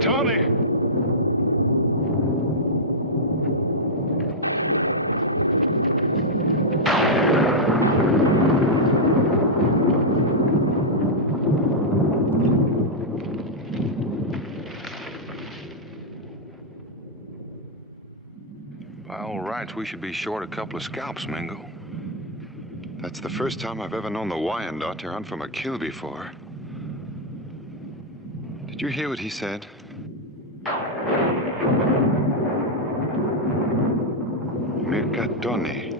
Tony! By all rights, we should be short a couple of scalps, Mingo. That's the first time I've ever known the Wyandotte to run from a kill before. Did you hear what he said? Mercatone.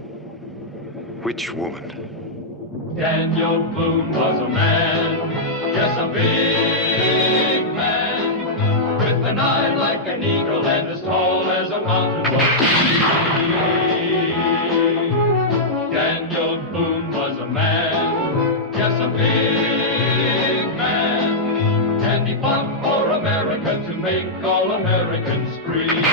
Which woman? Daniel Boone was a man, yes, a big man, with an eye like an eagle and as tall as a mountain was he. Daniel Boone was a man, yes, a big man, and he fought for America to make all Americans free.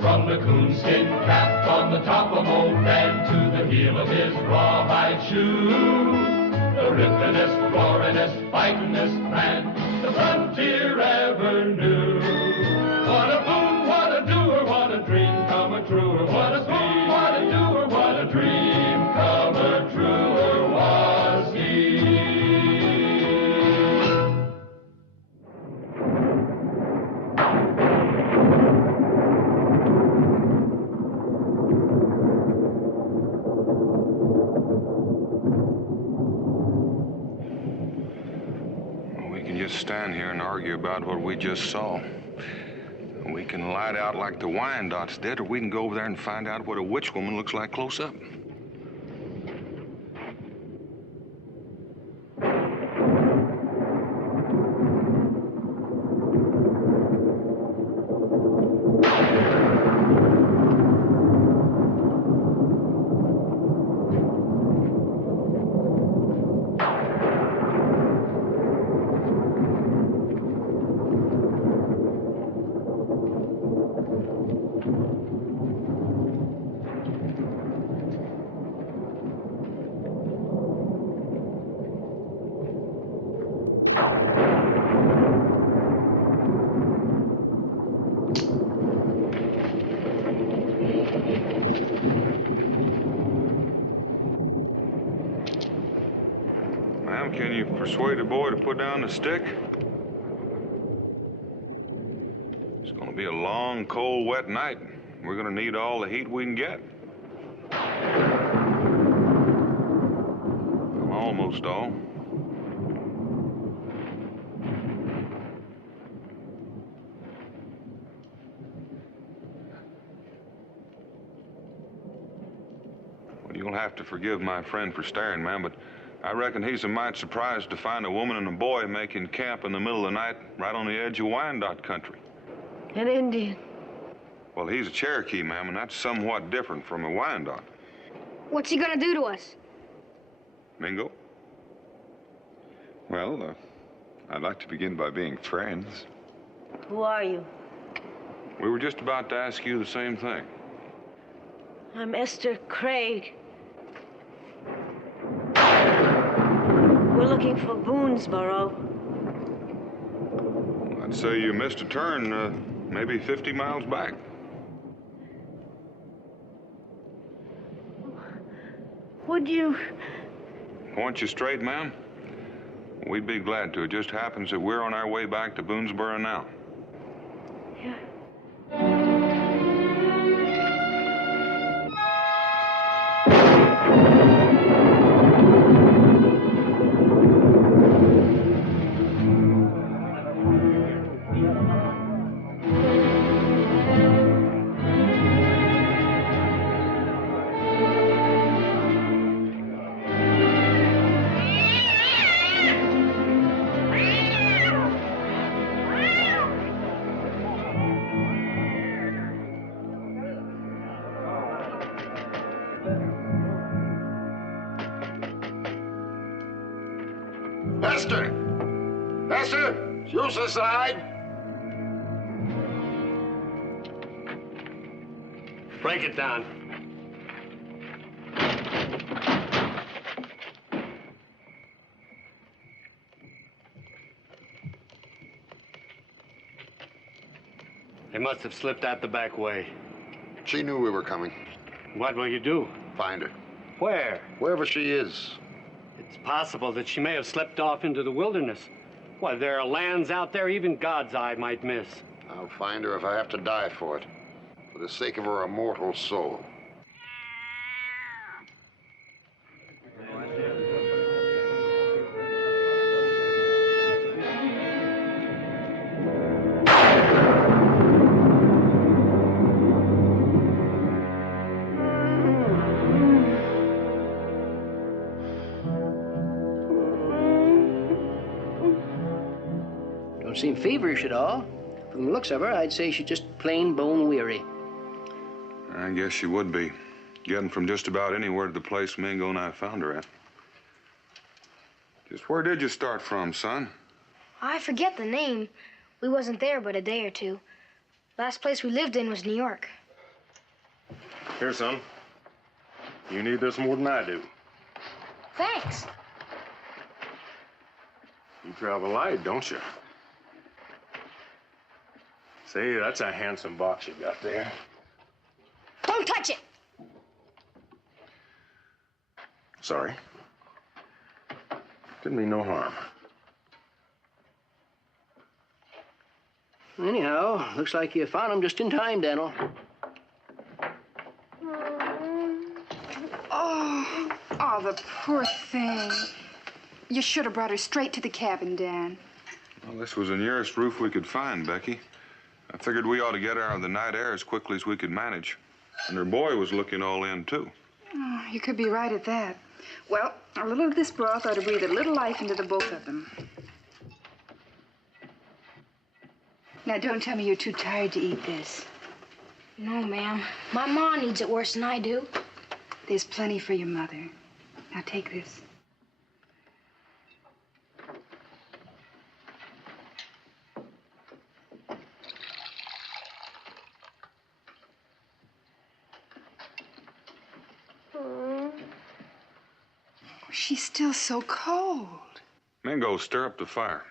From the coonskin cap on the top of old Dan to the heel of his rawhide shoe, the rippin'est, roaring'est, fightin'est man the frontier ever knew. What a boom, what a doer, what a dream come a truer. What a boom, what a doer, what a dream come a truer was he. Stand here and argue about what we just saw. We can light out like the Wyandottes did, or we can go over there and find out what a witch woman looks like close up. Ma'am, can you persuade a boy to put down the stick? It's gonna be a long, cold, wet night. We're gonna need all the heat we can get. Almost all. Well, you'll have to forgive my friend for staring, ma'am, but I reckon he's a mite surprised to find a woman and a boy making camp in the middle of the night right on the edge of Wyandotte country. An Indian. Well, he's a Cherokee, ma'am, and that's somewhat different from a Wyandotte. What's he gonna do to us? Mingo? Well, I'd like to begin by being friends. Who are you? We were just about to ask you the same thing. I'm Esther Craig. We're looking for Boonesboro. I'd say you missed a turn, maybe 50 miles back. Would you... Point you straight, ma'am? We'd be glad to. It just happens that we're on our way back to Boonesboro now. Yeah. Esther! Esther! Use the side! Break it down. They must have slipped out the back way. She knew we were coming. What will you do? Find her. Where? Wherever she is. It's possible that she may have slipped off into the wilderness. Why, there are lands out there even God's eye might miss. I'll find her if I have to die for it. For the sake of her immortal soul. Don't seem feverish at all. From the looks of her, I'd say she's just plain bone weary. I guess she would be. Getting from just about anywhere to the place Mingo and I found her at. Just where did you start from, son? I forget the name. We wasn't there but a day or two. Last place we lived in was New York. Here, son. You need this more than I do. Thanks. You travel light, don't you? Say, that's a handsome box you got there. Don't touch it! Sorry. Didn't mean no harm. Anyhow, looks like you found him just in time, Daniel. Oh, the poor thing. You should have brought her straight to the cabin, Dan. Well, this was the nearest roof we could find, Becky. I figured we ought to get her out of the night air as quickly as we could manage. And her boy was looking all in, too. Oh, you could be right at that. Well, a little of this broth ought to breathe a little life into the both of them. Now, don't tell me you're too tired to eat this. No, ma'am. My ma needs it worse than I do. There's plenty for your mother. Now, take this. She's still so cold. Mingo, stir up the fire.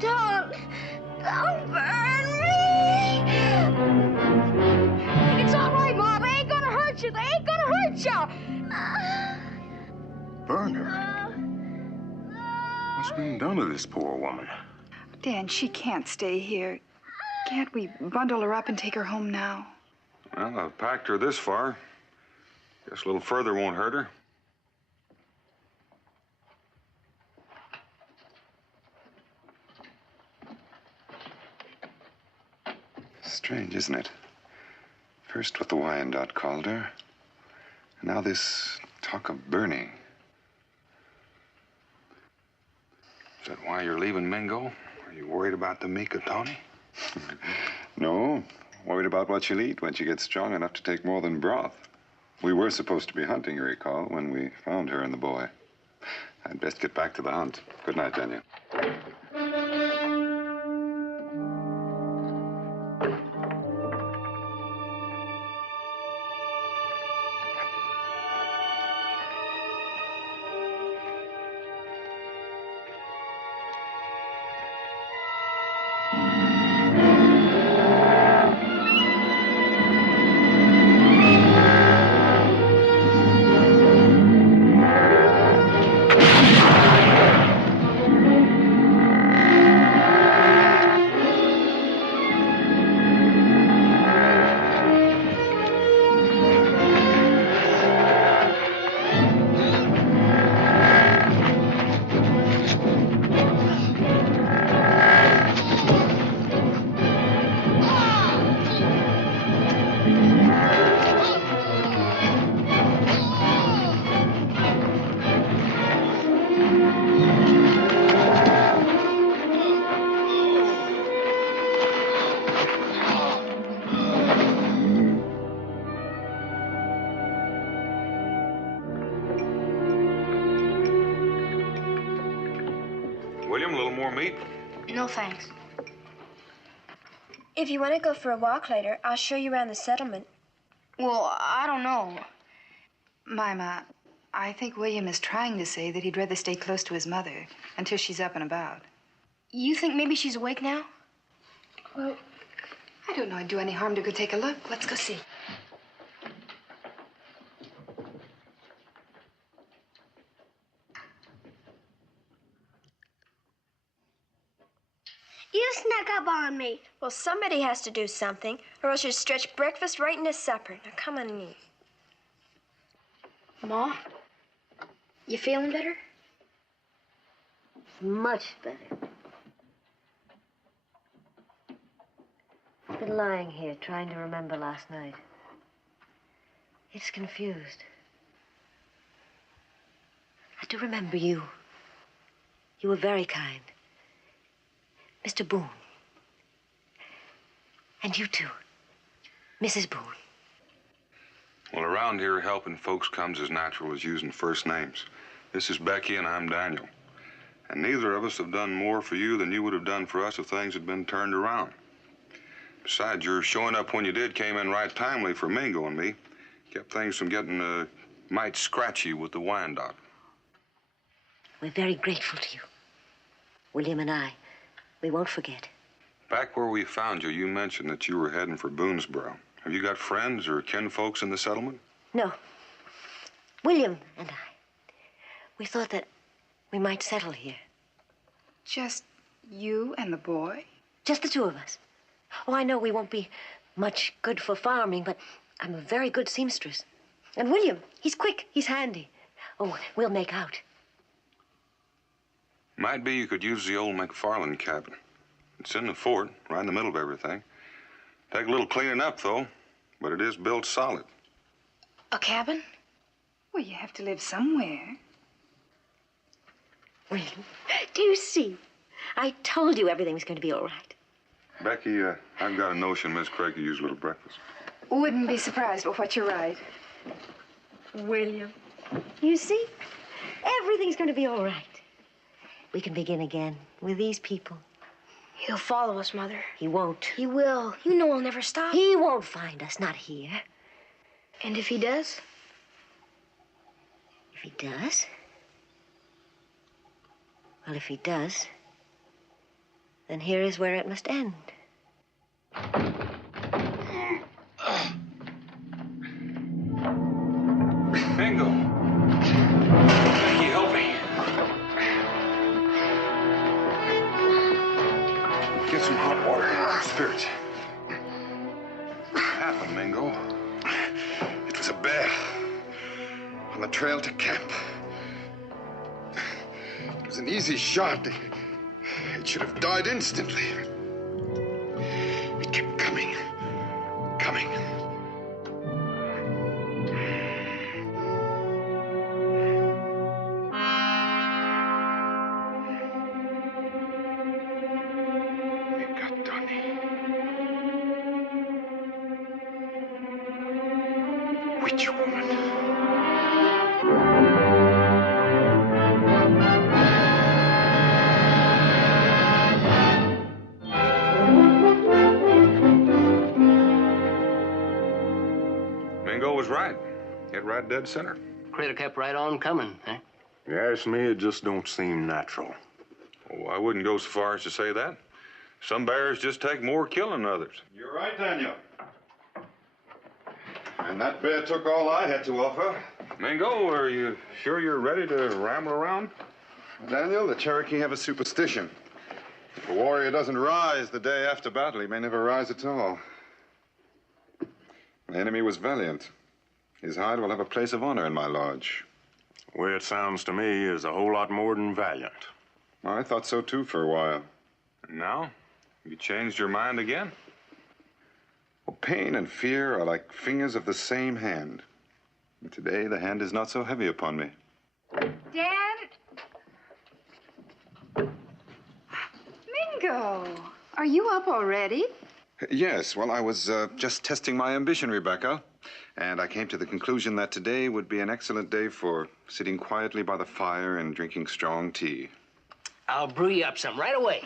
Don't burn me! It's all right, Ma. They ain't gonna hurt you. They ain't gonna hurt you. Burn her? What's been done to this poor woman? Dan, she can't stay here. Can't we bundle her up and take her home now? Well, I've packed her this far. Guess a little further won't hurt her. Strange, isn't it? First what the Wyandotte called her, and now this talk of burning. Is that why you're leaving, Mingo? Are you worried about the Mikatoni? No, worried about what she'll eat when she gets strong enough to take more than broth. We were supposed to be hunting, you recall, when we found her and the boy. I'd best get back to the hunt. Good night, Daniel. ma'am. A little more meat? No, thanks. If you want to go for a walk later, I'll show you around the settlement. Well, I don't know. Mima, I think William is trying to say that he'd rather stay close to his mother until she's up and about. You think maybe she's awake now? Well, I don't know it'd do any harm to go take a look. Let's go see. You snuck up on me. Well, somebody has to do something, or else you'll stretch breakfast right into supper. Now, come on and eat. Ma, you feeling better? Much better. I've been lying here trying to remember last night. It's confused. I do remember you. You were very kind. Mr. Boone. And you too, Mrs. Boone. Well, around here, helping folks comes as natural as using first names. This is Becky and I'm Daniel. And neither of us have done more for you than you would have done for us if things had been turned around. Besides, your showing up when you did came in right timely for Mingo and me. Kept things from getting might scratchy with the Wyandotte. We're very grateful to you. William and I, we won't forget. Back where we found you, you mentioned that you were heading for Boonesboro. Have you got friends or kinfolks in the settlement? No. William and I, we thought that we might settle here. Just you and the boy? Just the two of us. Oh, I know we won't be much good for farming, but I'm a very good seamstress. And William, he's quick, he's handy. Oh, we'll make out. Might be you could use the old McFarland cabin. It's in the fort, right in the middle of everything. Take a little cleaning up, though, but it is built solid. A cabin? Well, you have to live somewhere. William, do you see? I told you everything was going to be all right. Becky, I've got a notion Miss Craig could use a little breakfast. Wouldn't be surprised but what you're right. William, you see? Everything's going to be all right. We can begin again with these people. He'll follow us, Mother. He won't. He will. You know he'll never stop. He won't find us, not here. And if he does? If he does? Well, if he does, then here is where it must end. Bingo! Becky, help me. Get some hot water and spirits. What happened, Mingo? It was a bear on the trail to camp. It was an easy shot. It should have died instantly. It kept coming. It got done. Witch woman. Mingo was right. Hit right dead center. Critter kept right on coming, eh? You ask me, it just don't seem natural. Oh, I wouldn't go so far as to say that. Some bears just take more killing than others. You're right, Daniel. And that bear took all I had to offer. Mingo, are you sure you're ready to ramble around? Daniel, the Cherokee have a superstition. If a warrior doesn't rise the day after battle, he may never rise at all. The enemy was valiant. His hide will have a place of honor in my lodge. The way it sounds to me is a whole lot more than valiant. I thought so, too, for a while. And now? You changed your mind again? Well, pain and fear are like fingers of the same hand. And today, the hand is not so heavy upon me. Dad? Mingo, are you up already? Yes, well, I was just testing my ambition, Rebecca. And I came to the conclusion that today would be an excellent day for sitting quietly by the fire and drinking strong tea. I'll brew you up some right away.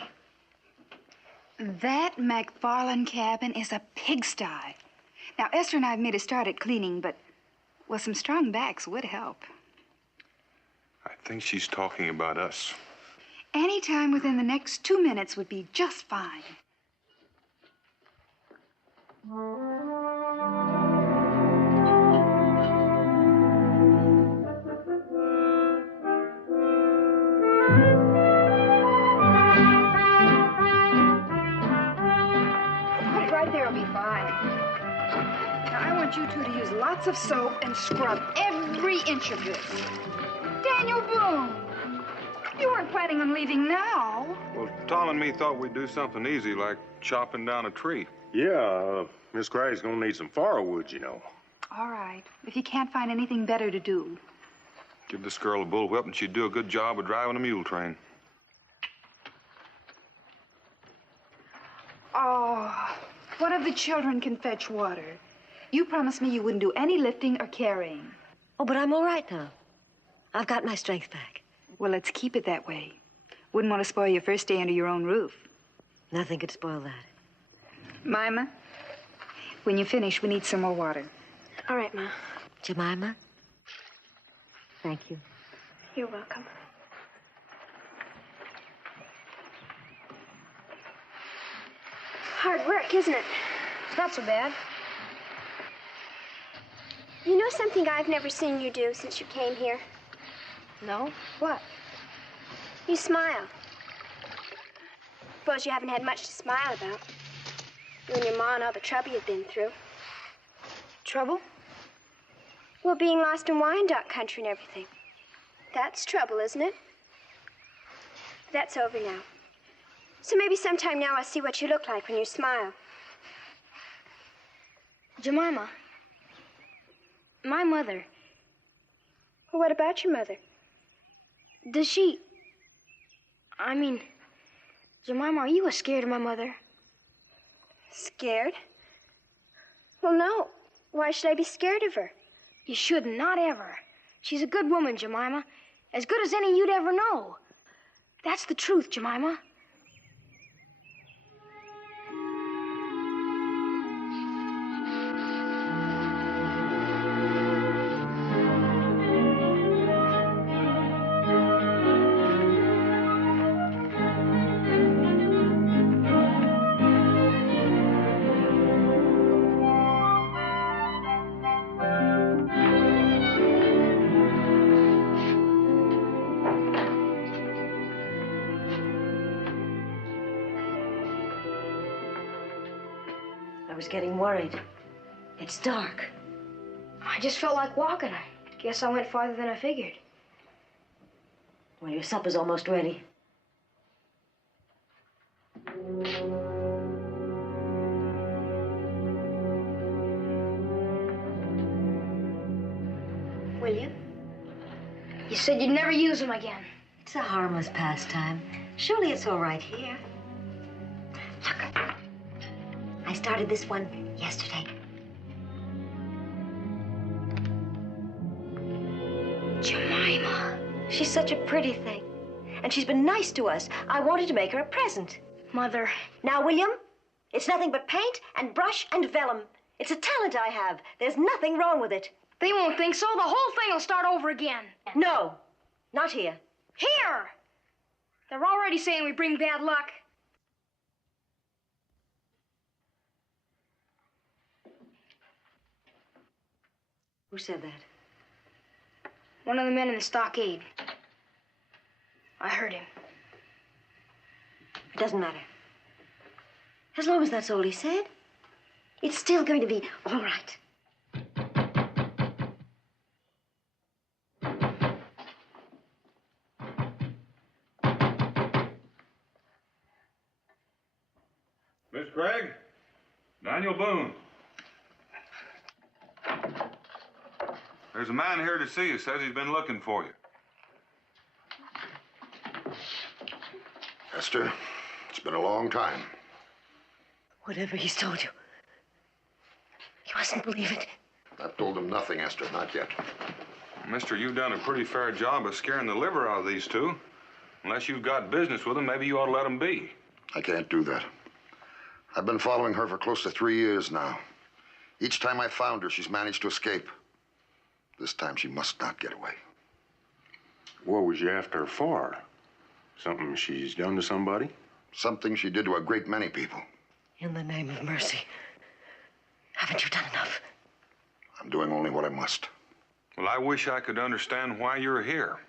That McFarland cabin is a pigsty. Now, Esther and I have made a start at cleaning, but, well, some strong backs would help. I think she's talking about us. Any time within the next 2 minutes would be just fine. Right there will be fine. Now, I want you two to use lots of soap and scrub every inch of this. Daniel Boone, you weren't planning on leaving now. Well, Tom and me thought we'd do something easy, like chopping down a tree. Yeah, Miss Craig's gonna need some firewood, you know. All right, if you can't find anything better to do. Give this girl a bullwhip and she'd do a good job of driving a mule train. Oh, one of the children can fetch water. You promised me you wouldn't do any lifting or carrying. Oh, but I'm all right now. I've got my strength back. Well, let's keep it that way. Wouldn't want to spoil your first day under your own roof. Nothing could spoil that. Mima, when you finish, we need some more water. All right, Ma. Jemima, thank you. You're welcome. Hard work, isn't it? It's not so bad. You know something I've never seen you do since you came here? No? What? You smile. Suppose you haven't had much to smile about. You and your ma and all the trouble you've been through. Trouble? Well, being lost in Wyandotte country and everything. That's trouble, isn't it? That's over now. So maybe sometime now I'll see what you look like when you smile. Jemima, my mother, Well, what about your mother? does she... I mean, Jemima, are you scared of my mother? Scared? Well, no. Why should I be scared of her? You shouldn't, not ever. She's a good woman, Jemima. As good as any you'd ever know. That's the truth, Jemima. I was getting worried. It's dark. I just felt like walking. I guess I went farther than I figured. Well, your supper's almost ready. William? You said you'd never use them again. It's a harmless pastime. Surely it's all right here. Look. I started this one yesterday. Jemima. She's such a pretty thing. And she's been nice to us. I wanted to make her a present. Mother. Now, William, it's nothing but paint and brush and vellum. It's a talent I have. There's nothing wrong with it. They won't think so. The whole thing will start over again. No, not here. Here! They're already saying we bring bad luck. Who said that? One of the men in the stockade. I heard him. It doesn't matter. As long as that's all he said, it's still going to be all right. Miss Craig? Daniel Boone. There's a man here to see you. Says he's been looking for you. Esther, it's been a long time. Whatever he's told you, you mustn't believe it. I've told him nothing, Esther, not yet. Mister, you've done a pretty fair job of scaring the liver out of these two. Unless you've got business with them, maybe you ought to let them be. I can't do that. I've been following her for close to 3 years now. Each time I found her, she's managed to escape. This time she must not get away. What was you after her for? Something she's done to somebody? Something she did to a great many people. In the name of mercy, haven't you done enough? I'm doing only what I must. Well, I wish I could understand why you're here.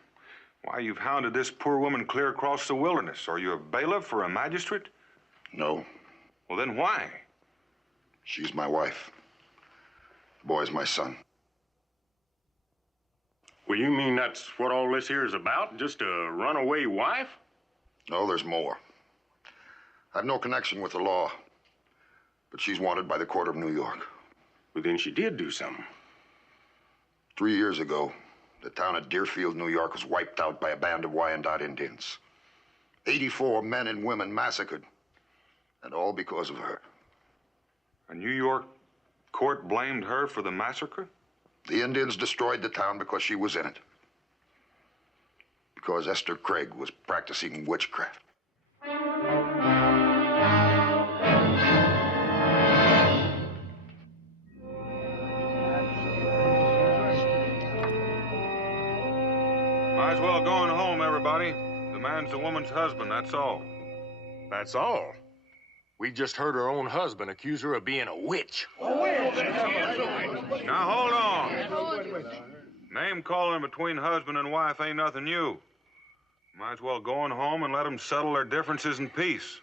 Why you've hounded this poor woman clear across the wilderness. Are you a bailiff or a magistrate? No. Well, then why? She's my wife. The boy's my son. Well, you mean that's what all this here is about? Just a runaway wife? No, there's more. I've no connection with the law, but she's wanted by the court of New York. Well, then she did do something. 3 years ago, the town of Deerfield, New York was wiped out by a band of Wyandotte Indians. 84 men and women massacred, and all because of her. A New York court blamed her for the massacre? The Indians destroyed the town because she was in it. Because Esther Craig was practicing witchcraft. Might as well go on home, everybody. The man's the woman's husband, that's all. That's all? We just heard her own husband accuse her of being a witch. Now, hold on. Name calling between husband and wife ain't nothing new. Might as well go on home and let them settle their differences in peace.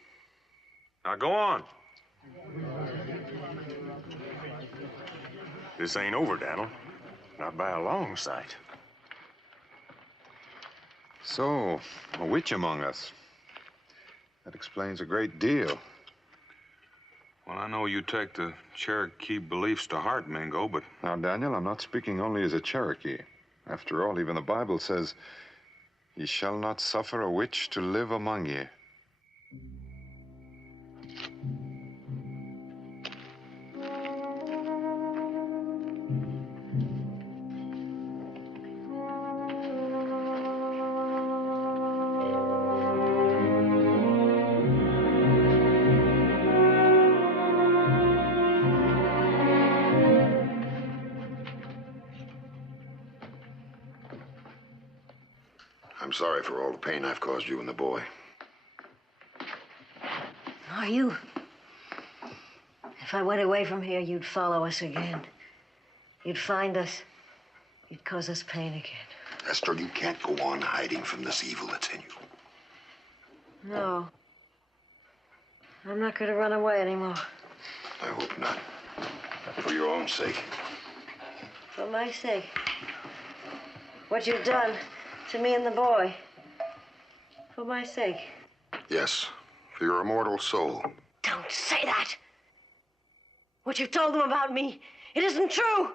Now, go on. This ain't over, Daniel. Not by a long sight. So, a witch among us. That explains a great deal. Well, I know you take the Cherokee beliefs to heart, Mingo, but... Now, Daniel, I'm not speaking only as a Cherokee. After all, even the Bible says, "Ye shall not suffer a witch to live among ye." I'm sorry for all the pain I've caused you and the boy. Are you? If I went away from here, you'd follow us again. You'd find us. You'd cause us pain again. Esther, you can't go on hiding from this evil that's in you. No. I'm not going to run away anymore. I hope not. For your own sake. For my sake. What you've done to me and the boy. For my sake. Yes, for your immortal soul. Don't say that. What you've told them about me, it isn't true.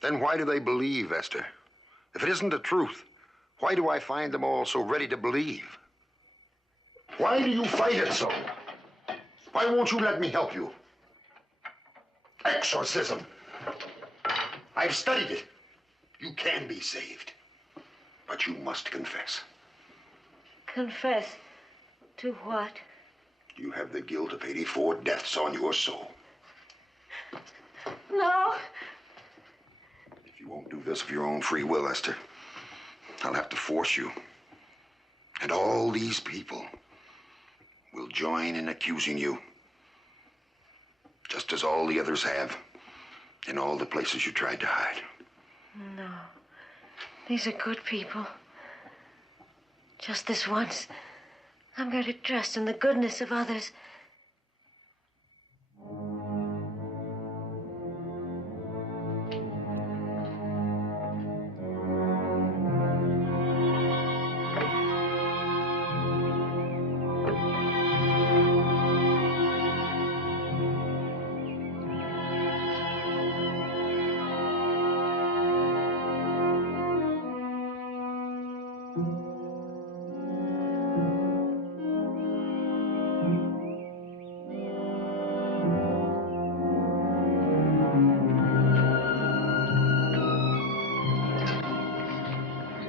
Then why do they believe, Esther? If it isn't the truth, why do I find them all so ready to believe? Why do you fight it so? Why won't you let me help you? Exorcism. I've studied it. You can be saved. But you must confess. Confess to what? You have the guilt of 84 deaths on your soul. No. If you won't do this of your own free will, Esther, I'll have to force you. And all these people will join in accusing you. Just as all the others have in all the places you tried to hide. No. These are good people. Just this once, I'm going to trust in the goodness of others.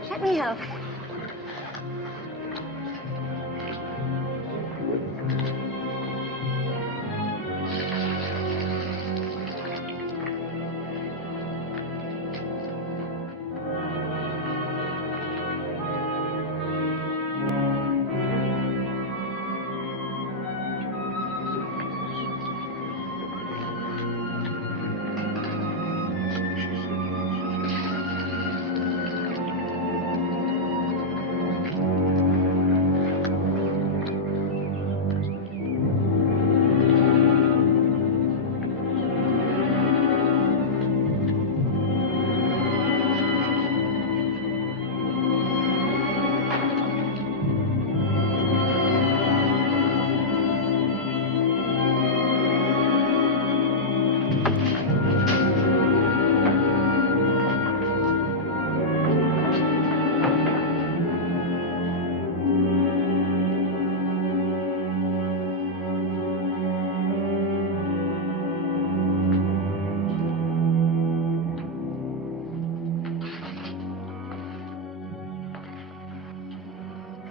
Let me help.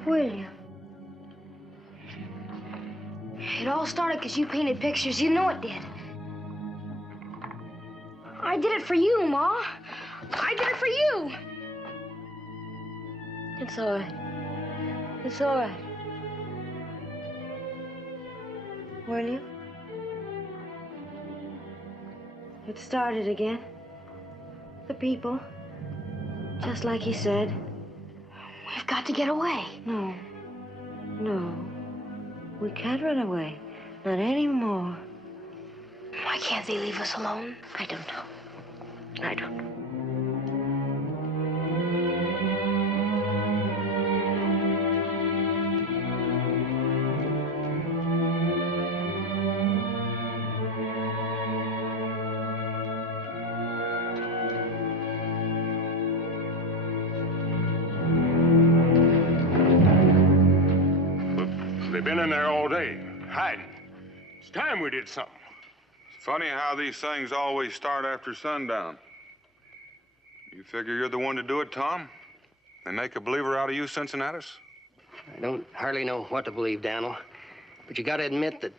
William. It all started because you painted pictures. You know it did. I did it for you, Ma. I did it for you. It's all right. It's all right. William? It started again. The people. Just like he said. We've got to get away. No. No. We can't run away. Not anymore. Why can't they leave us alone? I don't know. I don't know. They've been in there all day, hiding. It's time we did something. It's funny how these things always start after sundown. You figure you're the one to do it, Tom? They make a believer out of you, Cincinnatus? I don't hardly know what to believe, Daniel. But you gotta admit that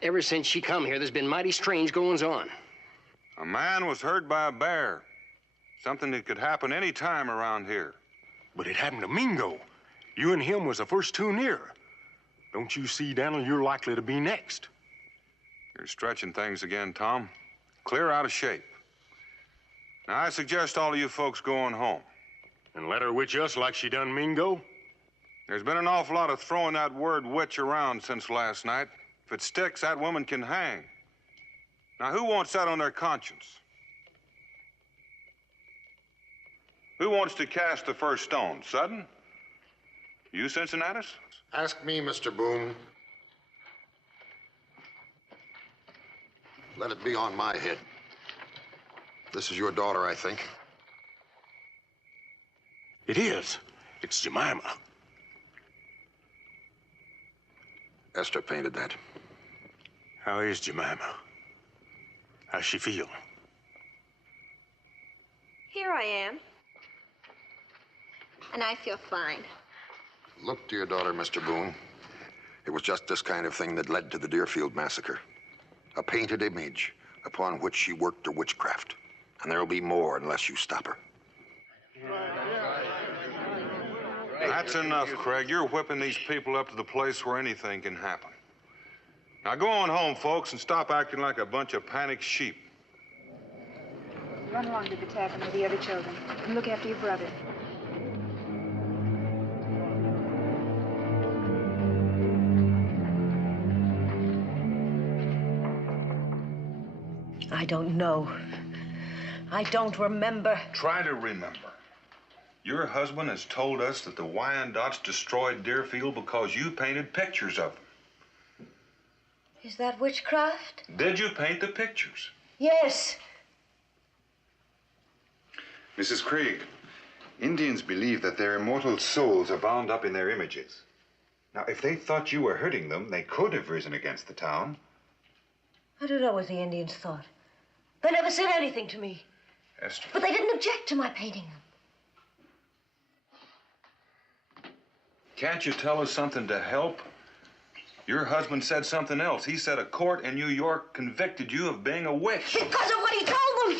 ever since she come here, there's been mighty strange goings-on. A man was hurt by a bear. Something that could happen any time around here. But it happened to Mingo. You and him was the first two near. Don't you see, Daniel, you're likely to be next. You're stretching things again, Tom. Clear out of shape. Now, I suggest all of you folks go on home. And let her witch us like she done Mingo? There's been an awful lot of throwing that word witch around since last night. If it sticks, that woman can hang. Now, who wants that on their conscience? Who wants to cast the first stone? Sudden? You, Cincinnatus? Ask me, Mr. Boone. Let it be on my head. This is your daughter, I think. It is. It's Jemima. Esther painted that. How is Jemima? How's she feel? Here I am. And I feel fine. Look to your daughter, Mr. Boone. It was just this kind of thing that led to the Deerfield massacre. A painted image upon which she worked her witchcraft. And there'll be more unless you stop her. That's enough, Craig. You're whipping these people up to the place where anything can happen. Now go on home, folks, and stop acting like a bunch of panicked sheep. Run along to the tavern with the other children and look after your brother. I don't know. I don't remember. Try to remember. Your husband has told us that the Wyandottes destroyed Deerfield because you painted pictures of them. Is that witchcraft? Did you paint the pictures? Yes. Mrs. Craig, Indians believe that their immortal souls are bound up in their images. Now, if they thought you were hurting them, they could have risen against the town. I don't know what the Indians thought. They never said anything to me. Esther. But they didn't object to my painting them. Can't you tell us something to help? Your husband said something else. He said a court in New York convicted you of being a witch. Because of what he told them!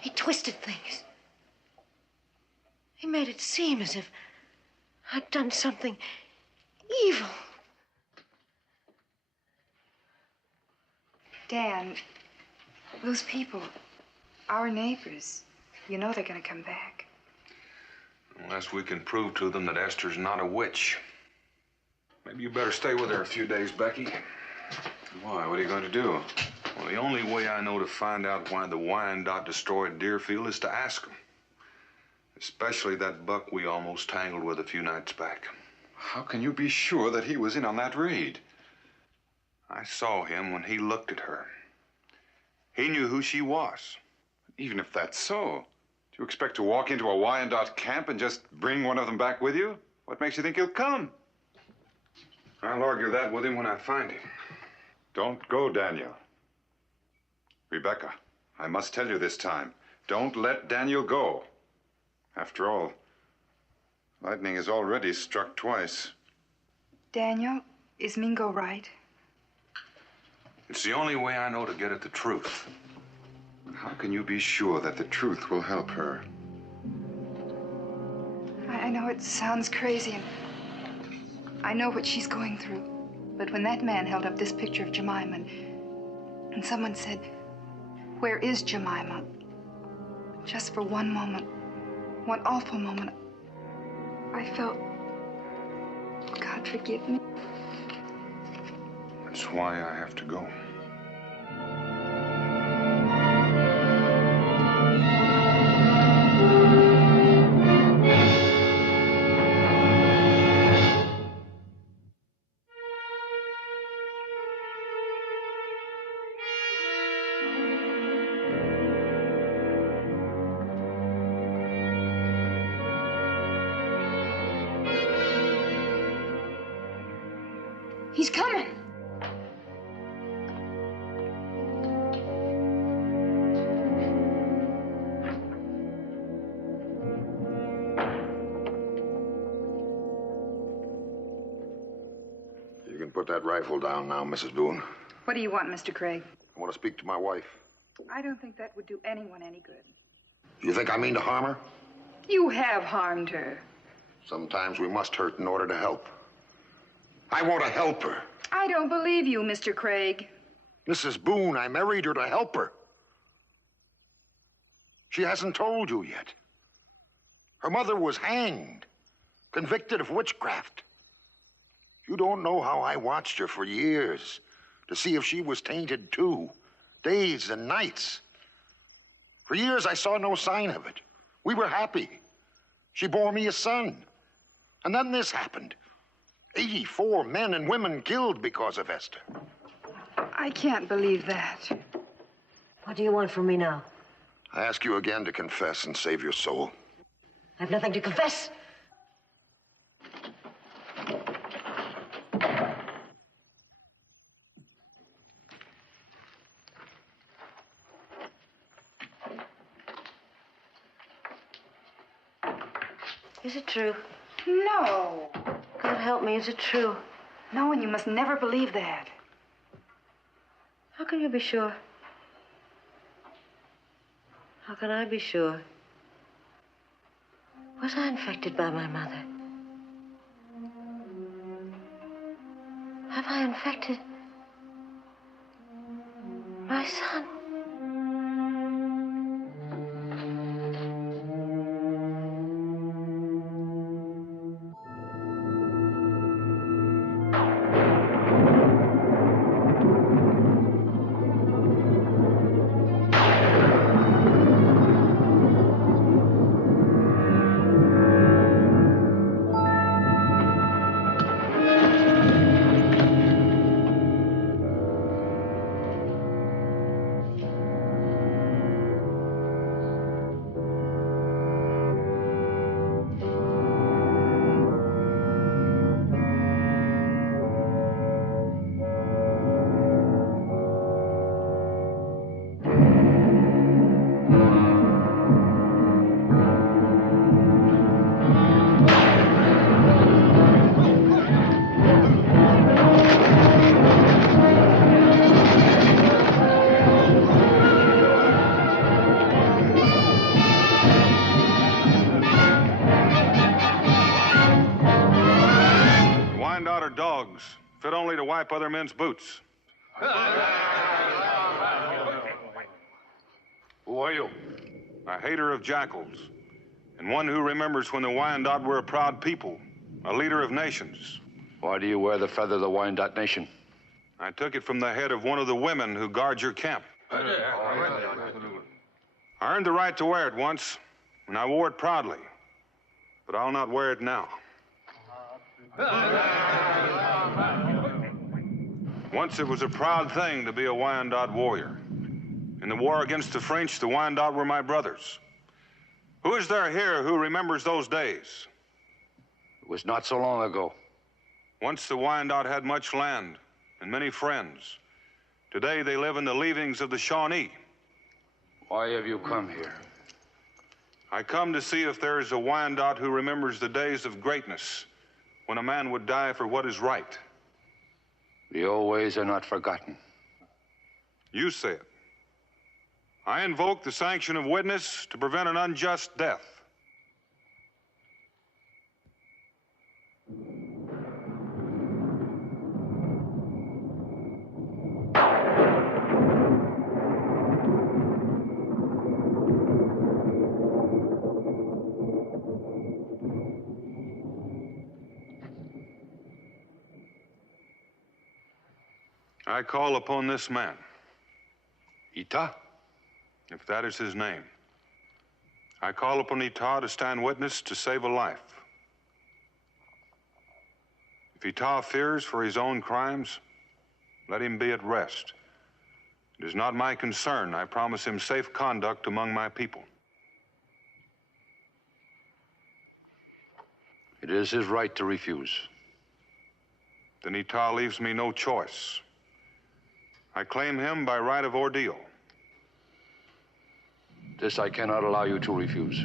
He twisted things. He made it seem as if I'd done something evil. Dan, those people, our neighbors, you know they're going to come back. Unless we can prove to them that Esther's not a witch. Maybe you better stay with her a few days, Becky. Why? What are you going to do? Well, the only way I know to find out why the Wyandotte destroyed Deerfield is to ask them. Especially that buck we almost tangled with a few nights back. How can you be sure that he was in on that raid? I saw him when he looked at her. He knew who she was. Even if that's so, do you expect to walk into a Wyandotte camp and just bring one of them back with you? What makes you think he'll come? I'll argue that with him when I find him. Don't go, Daniel. Rebecca, I must tell you this time, don't let Daniel go. After all, Lightning has already struck twice. Daniel, is Mingo right? It's the only way I know to get at the truth. How can you be sure that the truth will help her? I know it sounds crazy, and I know what she's going through. But when that man held up this picture of Jemima, and someone said, "Where is Jemima?" Just for one moment, one awful moment, I felt, God forgive me. That's why I have to go. He's coming. You can put that rifle down now, Mrs. Boone. What do you want, Mr. Craig? I want to speak to my wife. I don't think that would do anyone any good. You think I mean to harm her? You have harmed her. Sometimes we must hurt in order to help. I want to help her. I don't believe you, Mr. Craig. Mrs. Boone, I married her to help her. She hasn't told you yet. Her mother was hanged, convicted of witchcraft. You don't know how I watched her for years to see if she was tainted too, days and nights. For years, I saw no sign of it. We were happy. She bore me a son. And then this happened. 84 men and women killed because of Esther. I can't believe that. What do you want from me now? I ask you again to confess and save your soul. I have nothing to confess. Is it true? No. God help me, is it true? No, and you must never believe that. How can you be sure? How can I be sure? Was I infected by my mother? Have I infected my son? Dogs, fit only to wipe other men's boots. Who are you? A hater of jackals, and one who remembers when the Wyandot were a proud people, a leader of nations. Why do you wear the feather of the Wyandot nation? I took it from the head of one of the women who guard your camp. I earned the right to wear it once, and I wore it proudly, but I'll not wear it now. Once it was a proud thing to be a Wyandot warrior. In the war against the French, the Wyandot were my brothers. Who is there here who remembers those days? It was not so long ago. Once the Wyandot had much land and many friends. Today they live in the leavings of the Shawnee. Why have you come here? I come to see if there is a Wyandotte who remembers the days of greatness, when a man would die for what is right. The old ways are not forgotten. You say it. I invoke the sanction of witness to prevent an unjust death. I call upon this man. Ita? If that is his name. I call upon Ita to stand witness to save a life. If Ita fears for his own crimes, let him be at rest. It is not my concern. I promise him safe conduct among my people. It is his right to refuse. Then Ita leaves me no choice. I claim him by right of ordeal. This I cannot allow you to refuse.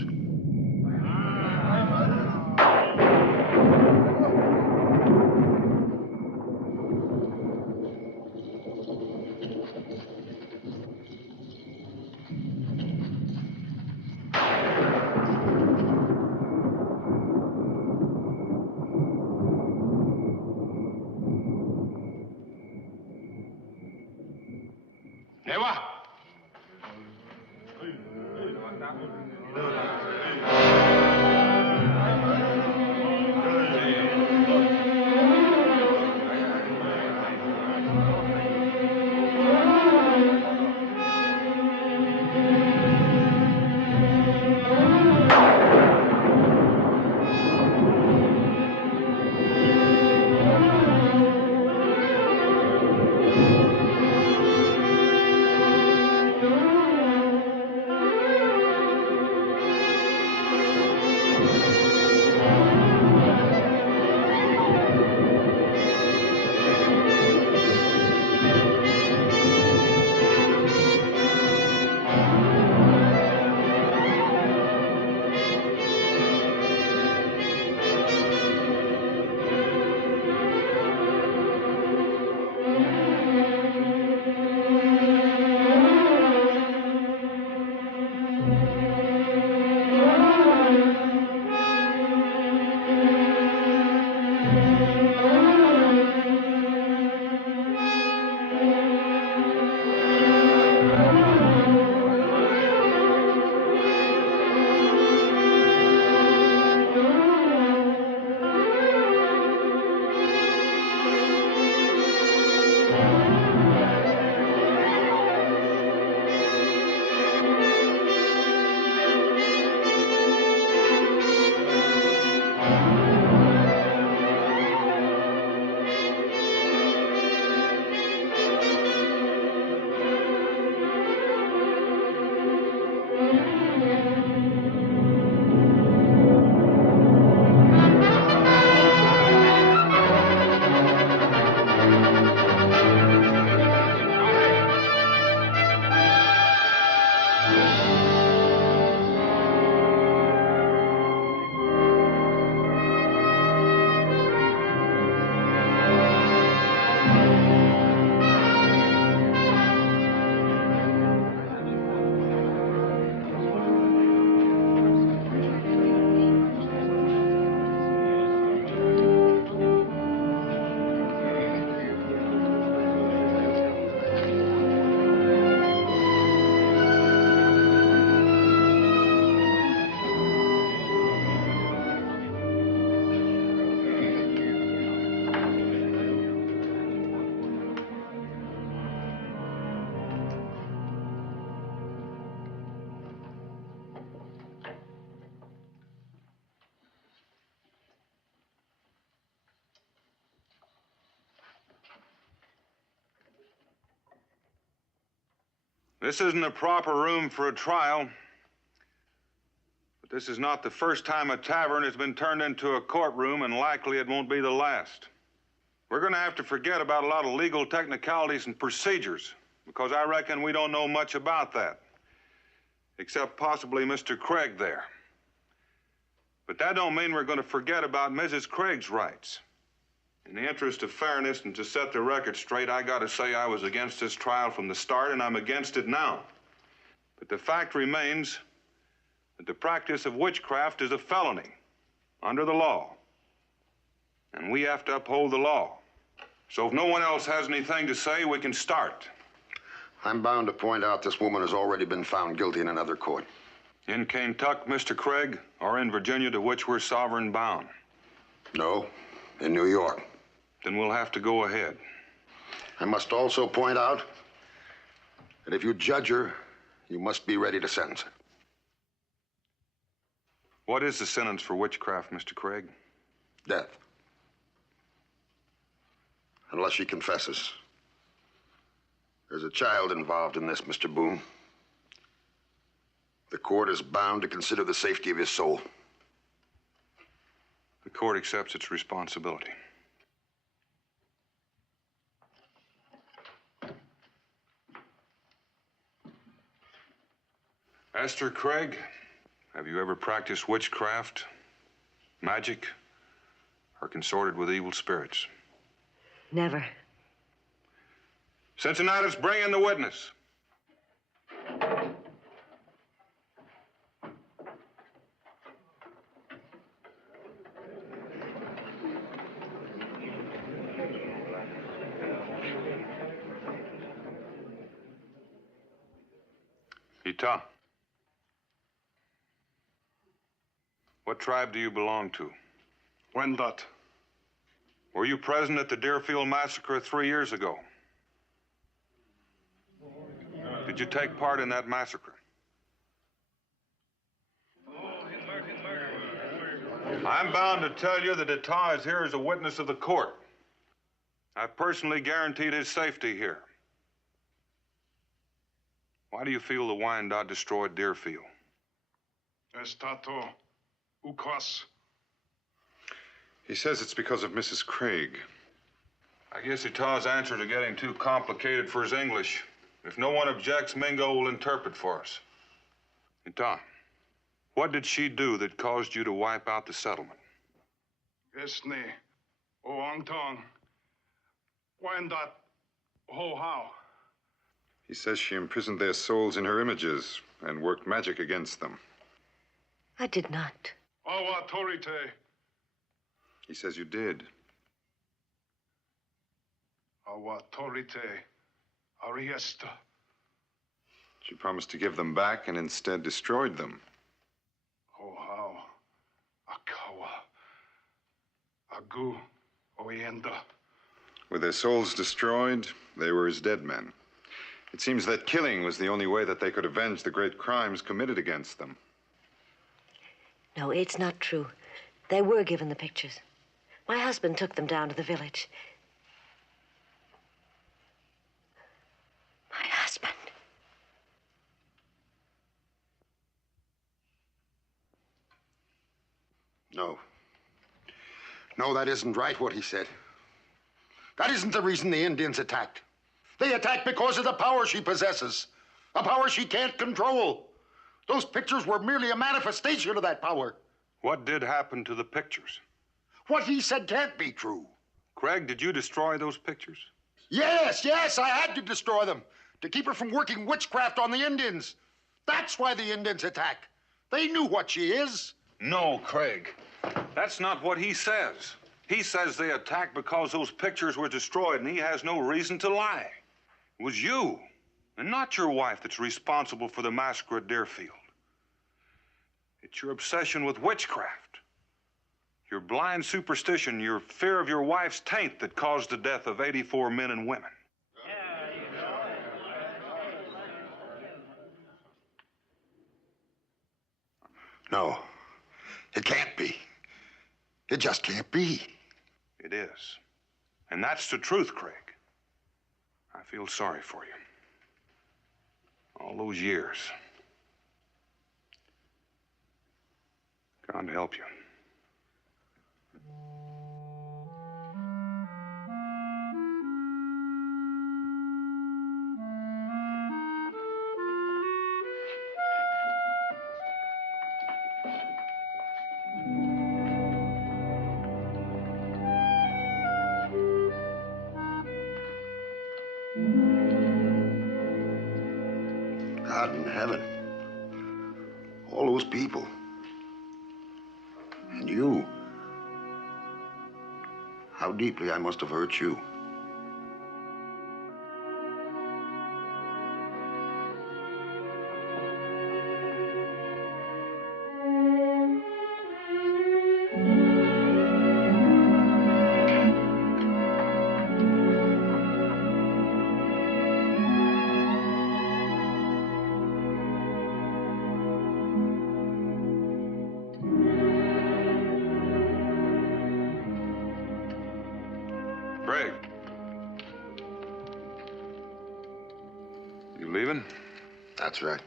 This isn't a proper room for a trial, but this is not the first time a tavern has been turned into a courtroom, and likely it won't be the last. We're going to have to forget about a lot of legal technicalities and procedures, because I reckon we don't know much about that, except possibly Mr. Craig there. But that don't mean we're going to forget about Mrs. Craig's rights. In the interest of fairness and to set the record straight, I got to say I was against this trial from the start, and I'm against it now. But the fact remains that the practice of witchcraft is a felony under the law. And we have to uphold the law. So if no one else has anything to say, we can start. I'm bound to point out this woman has already been found guilty in another court. In Kentucky, Mr. Craig, or in Virginia, to which we're sovereign bound? No, in New York. Then we'll have to go ahead. I must also point out that if you judge her, you must be ready to sentence her. What is the sentence for witchcraft, Mr. Craig? Death. Unless she confesses. There's a child involved in this, Mr. Boone. The court is bound to consider the safety of his soul. The court accepts its responsibility. Esther Craig, have you ever practiced witchcraft, magic, or consorted with evil spirits? Never. Cincinnatus, bring in the witness. Ita. What tribe do you belong to? Wendat. Were you present at the Deerfield massacre 3 years ago? Did you take part in that massacre? I'm bound to tell you that Ita is here as a witness of the court. I've personally guaranteed his safety here. Why do you feel the Wyandotte destroyed Deerfield? Estato ukwas. He says it's because of Mrs. Craig. I guess Ita's answers are getting too complicated for his English. If no one objects, Mingo will interpret for us. Ita, what did she do that caused you to wipe out the settlement? Esne. Oangtong. Wendat. Ho how. He says she imprisoned their souls in her images and worked magic against them. I did not. Awa torite. He says you did. Awa torite. Ariesta. She promised to give them back and instead destroyed them. Ho how. Akawa. Agu. Oyenda. With their souls destroyed, they were as dead men. It seems that killing was the only way that they could avenge the great crimes committed against them. No, it's not true. They were given the pictures. My husband took them down to the village. My husband. No. No, that isn't right what he said. That isn't the reason the Indians attacked. They attacked because of the power she possesses, a power she can't control. Those pictures were merely a manifestation of that power. What did happen to the pictures? What he said can't be true. Craig, did you destroy those pictures? Yes, I had to destroy them to keep her from working witchcraft on the Indians. That's why the Indians attacked. They knew what she is. No, Craig. That's not what he says. He says they attacked because those pictures were destroyed, and he has no reason to lie. It was you, and not your wife, that's responsible for the massacre at Deerfield. It's your obsession with witchcraft, your blind superstition, your fear of your wife's taint that caused the death of 84 men and women. No, it can't be. It just can't be. It is. And that's the truth, Craig. I feel sorry for you. All those years. God help you. God in heaven. All those people. And you. How deeply I must have hurt you. Craig. You leaving? That's right.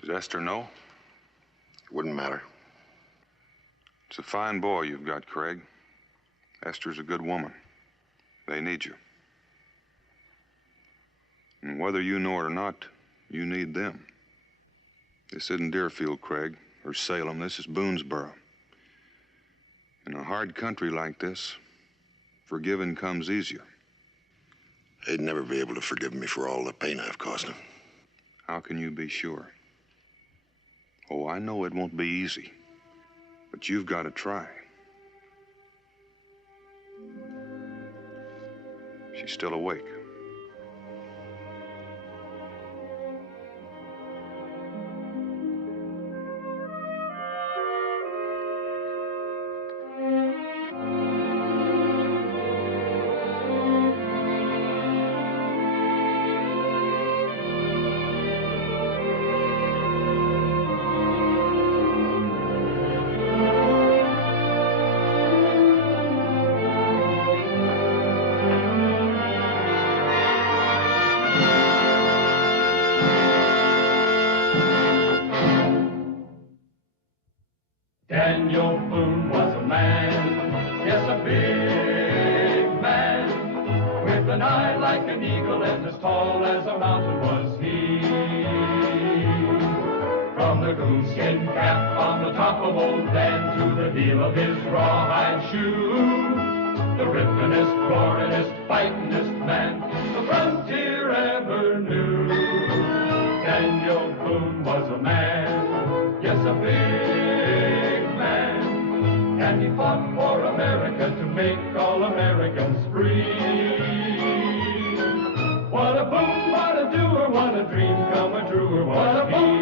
Does Esther know? It wouldn't matter. It's a fine boy you've got, Craig. Esther's a good woman. They need you. And whether you know it or not, you need them. This isn't Deerfield, Craig, or Salem. This is Boonesboro. In a hard country like this, forgiving comes easier. They'd never be able to forgive me for all the pain I've caused them. How can you be sure? Oh, I know it won't be easy, but you've got to try. She's still awake. Daniel Boone was a man, yes, a big man, with an eye like an eagle and as tall as a mountain was he. From the coonskin cap on the top of old Dan to the heel of his rawhide shoe, the ripplingest, roaringest, fightingest man the frontier ever knew. Daniel Boone was a man, yes, a big man, and he fought for America to make all Americans free. What a boom, what a doer, what a dream come a truer was he.